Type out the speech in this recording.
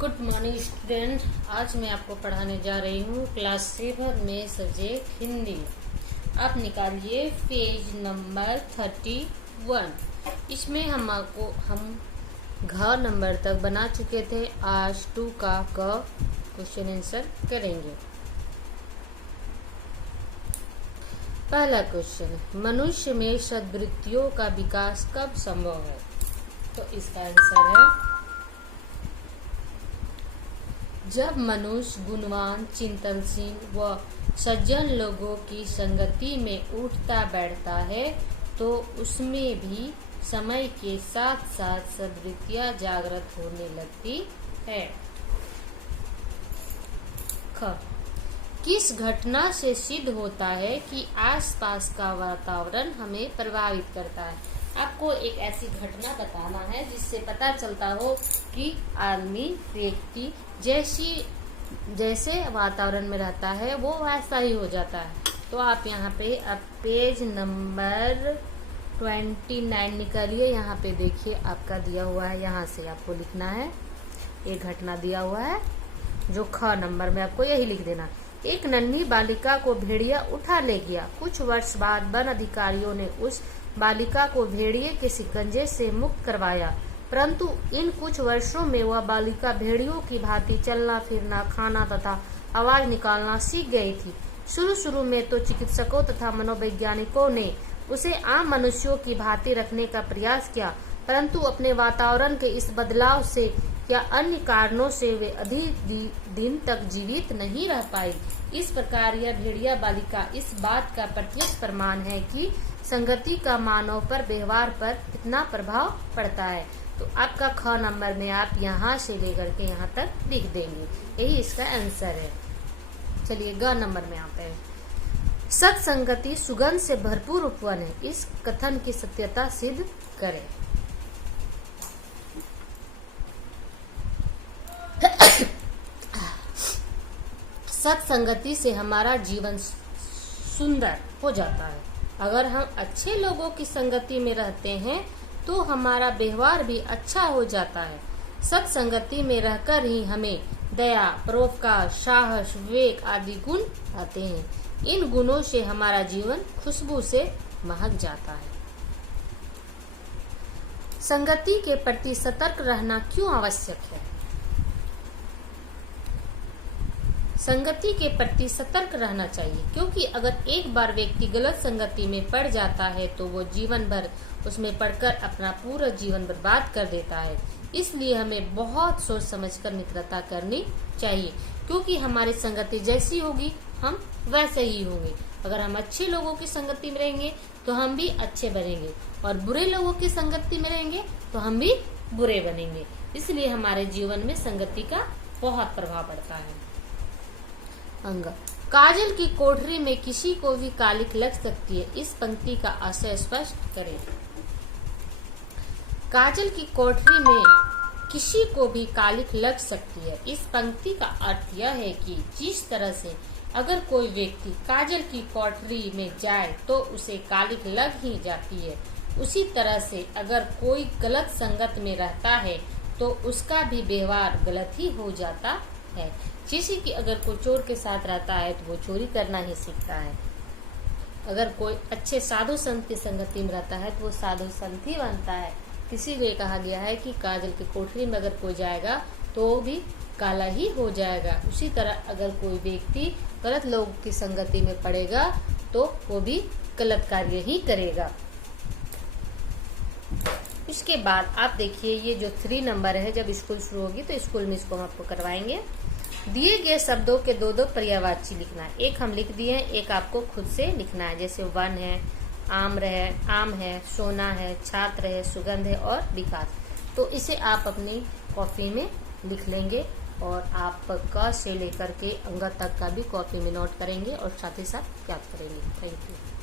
Good morning student. आज मैं आपको पढ़ाने जा रही हूँ क्लास 7 में सब्जेक्ट हिंदी। आप निकालिए पेज नंबर 31। इसमें हम घ नंबर तक बना चुके थे। आज 2 का क क्वेश्चन आंसर करेंगे। पहला क्वेश्चन, मनुष्य में सद्वृत्तियों का विकास कब संभव है? तो इसका आंसर है जब मनुष्य गुणवान, चिंतनशील व सज्जन लोगों की संगति में उठता बैठता है तो उसमें भी समय के साथ साथ सद्वृत्तियां जागृत होने लगती है। ख, किस घटना से सिद्ध होता है कि आसपास का वातावरण हमें प्रभावित करता है? आपको एक ऐसी घटना बताना है जिससे पता चलता हो कि आदमी, व्यक्ति जैसे वातावरण में रहता है वो वैसा ही हो जाता है। तो आप यहाँ पे अब पेज नंबर 29 निकालिए। यहाँ पे देखिए आपका दिया हुआ है, यहाँ से आपको लिखना है। एक घटना दिया हुआ है जो ख नंबर में आपको यही लिख देना। एक नन्ही बालिका को भेड़िया उठा ले गया। कुछ वर्ष बाद वन अधिकारियों ने उस बालिका को भेड़िए के शिकंजे से मुक्त करवाया, परंतु इन कुछ वर्षों में वह बालिका भेड़ियों की भांति चलना फिरना, खाना तथा आवाज निकालना सीख गई थी। शुरू में तो चिकित्सकों तथा मनोवैज्ञानिकों ने उसे आम मनुष्यों की भांति रखने का प्रयास किया, परंतु अपने वातावरण के इस बदलाव से या अन्य कारणों से वे अधिक दिन तक जीवित नहीं रह पाई। इस प्रकार यह भेड़िया बालिका इस बात का प्रत्यक्ष प्रमाण है कि संगति का मानव पर, व्यवहार पर कितना प्रभाव पड़ता है। तो आपका ख नंबर में आप यहाँ से लेकर के यहाँ तक लिख देंगे, यही इसका आंसर है। चलिए ग नंबर में आते हैं। सत्संगति सुगंध से भरपूर उपवन है, इस कथन की सत्यता सिद्ध करें। सत्संगति से हमारा जीवन सुंदर हो जाता है। अगर हम अच्छे लोगों की संगति में रहते हैं तो हमारा व्यवहार भी अच्छा हो जाता है। सत्संगति में रहकर ही हमें दया, परोपकार, साहस, विवेक आदि गुण आते हैं। इन गुणों से हमारा जीवन खुशबू से महक जाता है। संगति के प्रति सतर्क रहना क्यों आवश्यक है? संगति के प्रति सतर्क रहना चाहिए क्योंकि अगर एक बार व्यक्ति गलत संगति में पड़ जाता है तो वो जीवन भर उसमें पड़कर अपना पूरा जीवन बर्बाद कर देता है। इसलिए हमें बहुत सोच समझकर मित्रता करनी चाहिए क्योंकि हमारी संगति जैसी होगी हम वैसे ही होंगे। अगर हम अच्छे लोगों की संगति में रहेंगे तो हम भी अच्छे बनेंगे और बुरे लोगों की संगति में रहेंगे तो हम भी बुरे बनेंगे। इसलिए हमारे जीवन में संगति का बहुत प्रभाव पड़ता है। अंग, काजल की कोठरी में किसी को भी कालिख लग सकती है। इस पंक्ति का आशय स्पष्ट करें। काजल की कोठरी में किसी को भी कालिख लग सकती है। इस पंक्ति का अर्थ यह है कि जिस तरह से अगर कोई व्यक्ति काजल की कोठरी में जाए तो उसे कालिख लग ही जाती है, उसी तरह से अगर कोई गलत संगत में रहता है तो उसका भी व्यवहार गलत ही हो जाता है। जैसे कि अगर कोई चोर के साथ रहता है तो वो चोरी करना ही सीखता है। अगर कोई अच्छे साधु संत की संगति में रहता है तो वो साधु संत ही बनता है। इसीलिए कहा गया है कि काजल की कोठरी में अगर कोई जाएगा तो वो भी काला ही हो जाएगा। उसी तरह अगर कोई व्यक्ति गलत लोगों की संगति में पड़ेगा तो वो भी गलत कार्य ही करेगा। इसके बाद आप देखिए ये जो 3 नंबर है, जब स्कूल शुरू होगी तो स्कूल में इसको हम आपको करवाएंगे। दिए गए शब्दों के 2 पर्यायवाची लिखना है। एक हम लिख दिए हैं, एक आपको खुद से लिखना है। जैसे वन है, आम है, सोना है, छात्र है, सुगंध है और विकास। तो इसे आप अपनी कॉपी में लिख लेंगे और आप क से लेकर के अंग तक का भी कॉपी में नोट करेंगे और साथ ही साथ याद करेंगे। Thank you.